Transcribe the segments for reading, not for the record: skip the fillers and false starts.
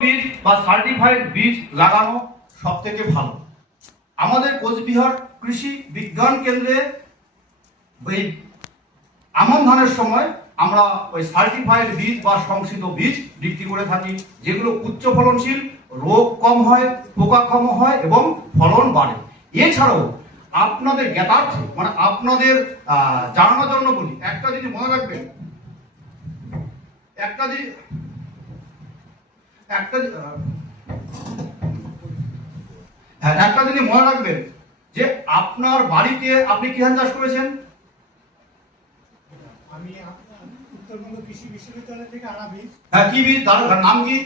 বীজ বা সার্টিফাইড বীজ লাগানো সবথেকে ভালো। আমাদের কোচবিহার কৃষি বিজ্ঞান কেন্দ্রে এই আমন ধানের সময় আমরা ওই সার্টিফাইড বীজ বা সংশোধিত বীজ বিক্রি করে থাকি, যেগুলো উচ্চ ফলনশীল, রোগ কম হয়, পোকা কম হয় এবং ফলন বাড়ে। এছাড়াও আপনাদের জ্ঞাতার্থে মানে আপনাদের জানানোর জন্য বলি, একটা জিনিস মনে রাখবেন, একটা জিনিস মনে রাখবেন যে আপনার বাড়িতে আপনি কি ধান চাষ করেছেন? আমি উত্তরবঙ্গ কৃষি বিশ্ববিদ্যালয় থেকে আনা বীজ। হ্যাঁ, কি বীজ? তার নাম কি?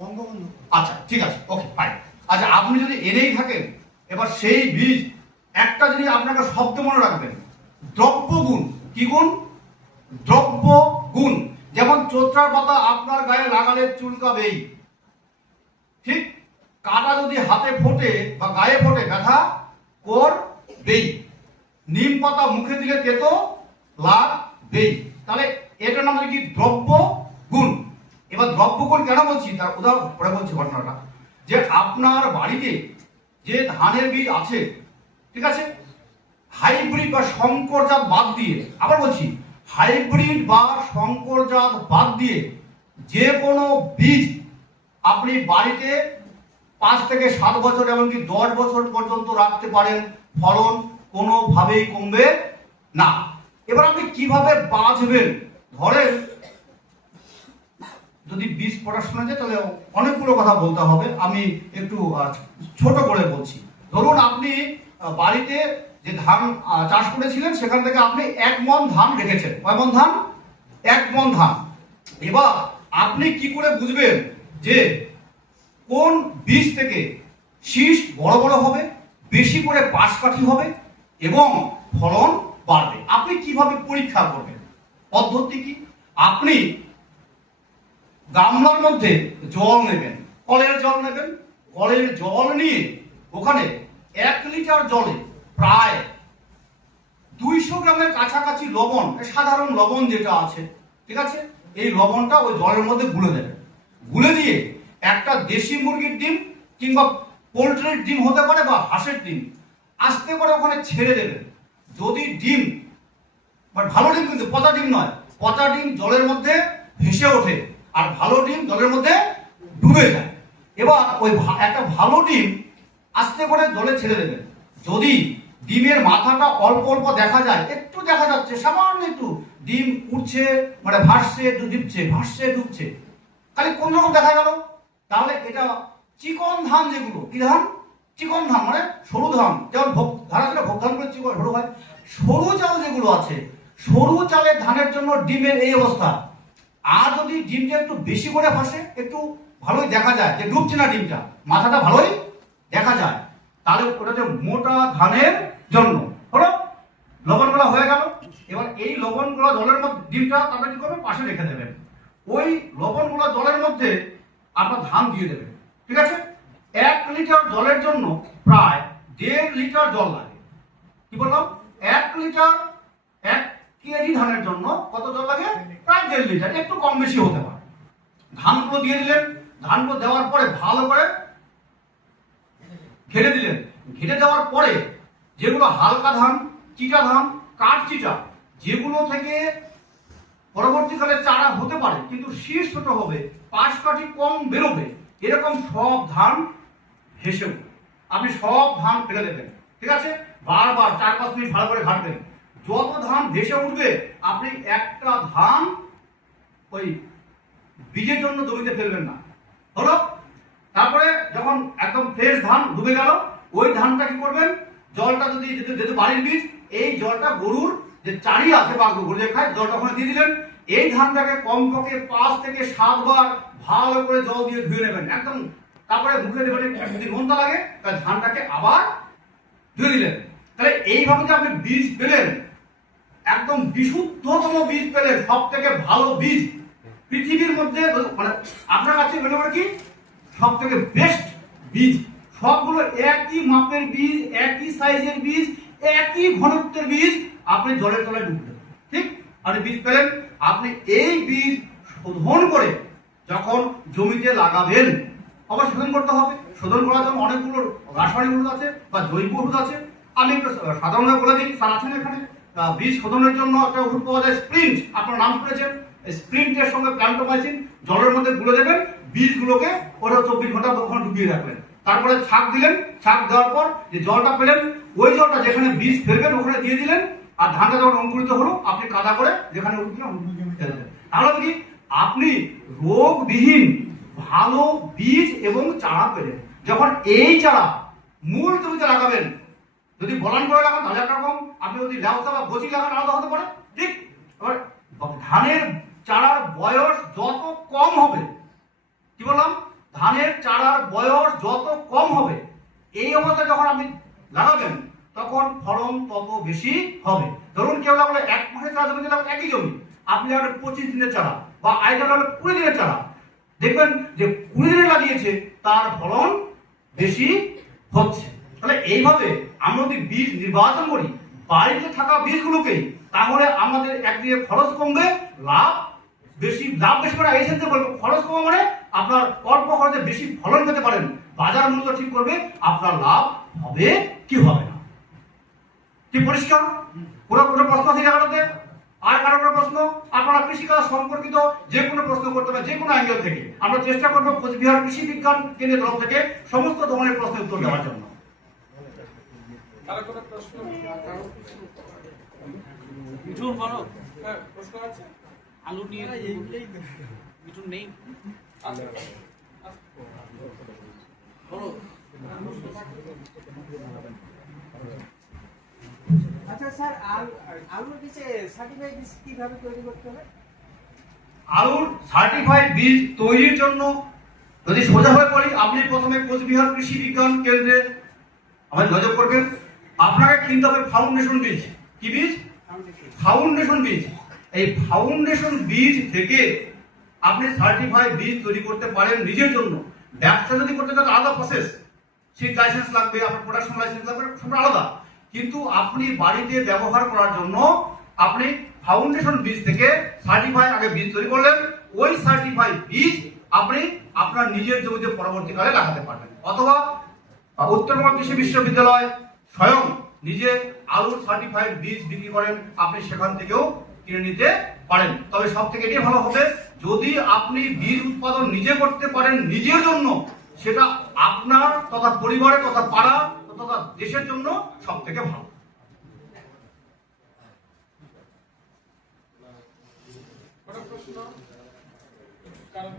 বঙ্গবন্ধু। আচ্ছা, ঠিক আছে, ওকে, ফাইন। আচ্ছা, আপনি যদি এনেই থাকেন, এবার সেই বীজ একটা জিনিস আপনাকে শব্দ মনে রাখবেন, দ্রব্য গুণ। কি গুণ? দ্রব্য গুণ। যেমন চোত্রার পাতা আপনার গায়ে লাগালে চুলকাবেই, ঠিক কাটা যদি হাতে ফোটে বা গায়ে ফোটে ব্যথা করবেই, নিম পাতা মুখে দিলে তেতো লাগবেই। তাহলে এটার নাম কি? দ্রব্য গুণ। এবার দ্রব্য গুণ কেন বলছি তার উদাহরণ পরে বলছি ঘটনাটা, যে আপনার বাড়িতে যে ধানের বীজ আছে, ঠিক আছে, হাইব্রিড বা সংকর জাত বাদ দিয়ে, আবার বলছি হাইব্রিড বা সংকর জাত বাদ দিয়ে যে কোনো বীজ আপনি বাড়িতে 5 থেকে 7 বছর এমনকি 10 বছর পর্যন্ত রাখতে পারেন, ফলন কোনোভাবেই কমবে না। এবার আপনি কিভাবে বাঁচবেন? ধরেন যদি বীজ পড়াশোনা যায় তাহলে অনেকগুলো কথা বলতে হবে, আমি একটু ছোট করে বলছি। ধরুন আপনি বাড়িতে যে ধান চাষ করেছিলেন সেখান থেকে আপনি 1 মণ ধান রেখেছেন। কয় মণ ধান? 1 মণ ধান। এবার আপনি কি করে বুঝবেন যে কোন বীজ থেকে শীষ বড় বড় হবে, বেশি করে পাশকাঠি হবে এবং ফলন বাড়বে? আপনি কিভাবে পরীক্ষা করবেন? পদ্ধতি কি? আপনি গামলার মধ্যে জল নেবেন, কলের জল নেবেন, কলের জল নিয়ে ওখানে 1 লিটার জলে প্রায় 200 গ্রামের কাছাকাছি লবণ, সাধারণ লবণ যেটা আছে, ঠিক আছে, এই লবণটা ওই জলের মধ্যে গুলে দেবেন। গুলে দিয়ে একটা দেশি মুরগির ডিম কিংবা পোলট্রির ডিম হতে পারে বা হাঁসের ডিম আস্তে করে ওখানে ছেড়ে দেবেন। যদি ডিম ভালো ডিম, কিন্তু পচা ডিম নয়, পচা ডিম জলের মধ্যে ভেসে ওঠে আর ভালো ডিম জলের মধ্যে ডুবে যায়। এবার ওই একটা ভালো ডিম আস্তে করে জলে ছেড়ে দেবেন। যদি ডিমের মাথাটা অল্প অল্প দেখা যায়, একটু দেখা যাচ্ছে, সামান্য একটু ডিম উঠছে, মানে ভাসছে ডুবছে, ভাসছে ডুবছে, খালি কোন রকম দেখা গেল, তাহলে এটা চিকন ধান। যেগুলো কি ধান? চিকন ধান, মানে সরু ধান। যেমন ধারা যেটা ভোগ ধান করে চিকন সরু হয়, সরু চাল যেগুলো আছে, সরু চালের ধানের জন্য ডিমের এই অবস্থা। আর যদি ডিমটা একটু বেশি করে ভাসে, একটু ভালোই দেখা যায় যে ডুবছে না ডিমটা, মাথাটা ভালোই দেখা যায়, তাহলে ওটা যে মোটা ধানের জন্য হলো। লবণগুলো হয়ে গেল। এবার এই লবণগুলো জলের মধ্যে ডিমটা তারপরে কি করবে? পাশে রেখে দেবেন। ওই লবণগুলো জলের মধ্যে আপনার ধান দিয়ে দেবেন, ঠিক আছে। 1 লিটার জলের জন্য প্রায় 1.5 লিটার জল লাগে। কি বললাম? 1 লিটার 1 কেজি ধানের জন্য কত জল লাগে? প্রায় 1.5 লিটার, একটু কম বেশি হতে পারে। ধানগুলো দিয়ে দিলেন। ধানগুলো দেওয়ার পরে ভালো করে ঘেটে দিলেন। ঘেটে দেওয়ার পরে যেগুলো হালকা ধান, চিটা ধান, কাঠ চিটা, যেগুলো থেকে পরবর্তীকালে চারা হতে পারে কিন্তু শীষ ছোট হবে, পাশকাঠি কম বেরোবে, এরকম সব ধান ভেসে উঠবে। আপনি সব ধান ফেলে দেবেন, ঠিক আছে। বারবার 4-5 মিনিট ভালো করে ঘাটবেন। যত ধান ভেসে উঠবে আপনি একটা ধান ওই বীজের জন্য জমিতে ফেলবেন না, হলো। তারপরে যখন একদম ফ্রেশ ধান ডুবে গেল, ওই ধানটা কি করবেন? জলটা যদি যেহেতু বাড়ির বীজ, এই জলটা গরুর যে চারি আছে বা গরু যে খায়, জলটা ওখানে দিয়ে দিলেন। এই ধানটাকে কমপক্ষে 5 থেকে 7 বার ভালো করে জল দিয়ে ধুয়ে নেবেন একদম। তারপরে মুখে দেবেন, যদি নোনতা লাগে তাহলে ধানটাকে আবার ধুয়ে দিলেন। তাহলে এইভাবে যে আপনি বীজ পেলেন, একদম বিশুদ্ধতম বীজ পেলেন, সব থেকে ভালো বীজ পৃথিবীর মধ্যে, মানে আপনার কাছে মনে করে কি সব থেকে বেস্ট বীজ। সবগুলো একই মাপের বীজ, একই সাইজের বীজ, একই ঘনত্বের বীজ, আপনি জলের তলায় ডুবলেন, ঠিক। আপনি বীজ পেলেন, আপনি এই বীজ শোধন করে যখন জমিতে লাগাবেন অবশ্যই শোধন করতে হবে। শোধন করার জন্য অনেকগুলো রাসায়নিক ওষুধ আছে বা জৈব ওষুধ আছে। আমি একটু সাধারণভাবে বলে দিই, স্যার আছেন এখানে। বীজ শোধনের জন্য একটা ওষুধ পাওয়া যায় স্প্রিন্ট, আপনার নাম শুনেছেন। স্প্রিন্টের সঙ্গে প্ল্যান্টোমাইসিন জলের মধ্যে গুলে দেবেন, বীজগুলোকে ওটা 24 ঘন্টা ওখানে ডুবিয়ে রাখবেন। তারপরে ছাক দিলেন, ছাক দেওয়ার পর যে জলটা পেলেন ওই জলটা যেখানে বীজ ফেলবেন ওখানে দিয়ে দিলেন। আর ধানটা যখন অঙ্কুরিত হলো আপনি কাদা করে যেখানে তাহলে কি আপনি রোগবিহীন ভালো বীজ এবং চারা পেলেন। যখন এই চারা মূল জমিতে লাগাবেন, যদি বলান করে লাগান তাহলে একরকম, আপনি যদি লেউচা বা বচি লাগান আলাদা হতে পারে। ঠিক, এবার ধানের চারার বয়স যত কম হবে, কি বললাম, ধানের চারার বয়স যত কম হবে এই অবস্থায় যখন আপনি লাগাবেন তখন ফলন তত বেশি হবে। ধরুন কেউ লাগলো 1 মাসের চারা জমিতে লাগলো, একই জমি, আপনি লাগালেন 25 দিনের চারা বা আইডিয়া লাগলো 20 দিনের চারা, দেখবেন যে 20 দিনে লাগিয়েছে তার ফলন বেশি হচ্ছে। তাহলে এইভাবে আমরা যদি বীজ নির্বাচন করি বাড়িতে থাকা বীজগুলোকেই, তাহলে আমাদের একদিকে খরচ কমবে, লাভ বেশি করে এই ক্ষেত্রে বলবো খরচ কমা মানে আপনার অল্প খরচে বেশি ফলন পেতে পারেন। বাজার মূল্য ঠিক করবে আপনার লাভ হবে কি হবে না। কি পরিষ্কার? কোনো প্রশ্ন আছে জায়গাটাতে? আর কারো প্রশ্ন? আপনারা কৃষিকাজ সম্পর্কিত যে কোনো প্রশ্ন করতে পারেন, যে কোনো অ্যাঙ্গেল থেকে। আমরা চেষ্টা করবো কোচবিহার কৃষি বিজ্ঞান কেন্দ্রের তরফ থেকে সমস্ত ধরনের প্রশ্নের উত্তর দেওয়ার জন্য। মিঠুন বলো, প্রশ্ন আছে আলু নিয়ে? মিঠুন নেই, বলো। আচ্ছা স্যার, আলুর বীজে সার্টিফাইড বীজ কিভাবে তৈরি করতে হবে? আলুর সার্টিফাইড বীজ তৈরির জন্য যদি সোজাভাবে বলি, আপনি প্রথমে কোচবিহার কৃষি বিজ্ঞান কেন্দ্রে আমাদের যোগাযোগ করবেন। আপনাকে কিনতে হবে ফাউন্ডেশন বীজ। কি বীজ? ফাউন্ডেশন বীজ। এই ফাউন্ডেশন বীজ থেকে আপনি সার্টিফাইড বীজ তৈরি করতে পারেন নিজের জন্য। ব্যবসা যদি করতে চান আলাদা প্রসেস, সিড লাইসেন্স লাগবে, আপনার প্রোডাকশন লাইসেন্স লাগবে, সব আলাদা। কিন্তু আপনি বাড়িতে ব্যবহার করার জন্য আপনি ফাউন্ডেশন বীজ থেকে সার্টিফাইড আগে বীজ তৈরি করলেন, ওই সার্টিফাইড বীজ আপনি আপনার নিজের জমিতে পরবর্তীকালে লাগাতে পারবেন। অথবা উত্তরবঙ্গ কৃষি বিশ্ববিদ্যালয় স্বয়ং নিজে আলুর সার্টিফাইড বীজ বিক্রি করেন, আপনি সেখান থেকেও কিনে নিতে পারেন। তবে সব থেকে এটাই ভালো হবে যদি আপনি বীজ উৎপাদন নিজে করতে পারেন নিজের জন্য, সেটা আপনার তথা পরিবারের তথা পাড়া তথা দেশের জন্য সব থেকে ভালো। প্রশ্ন কারণ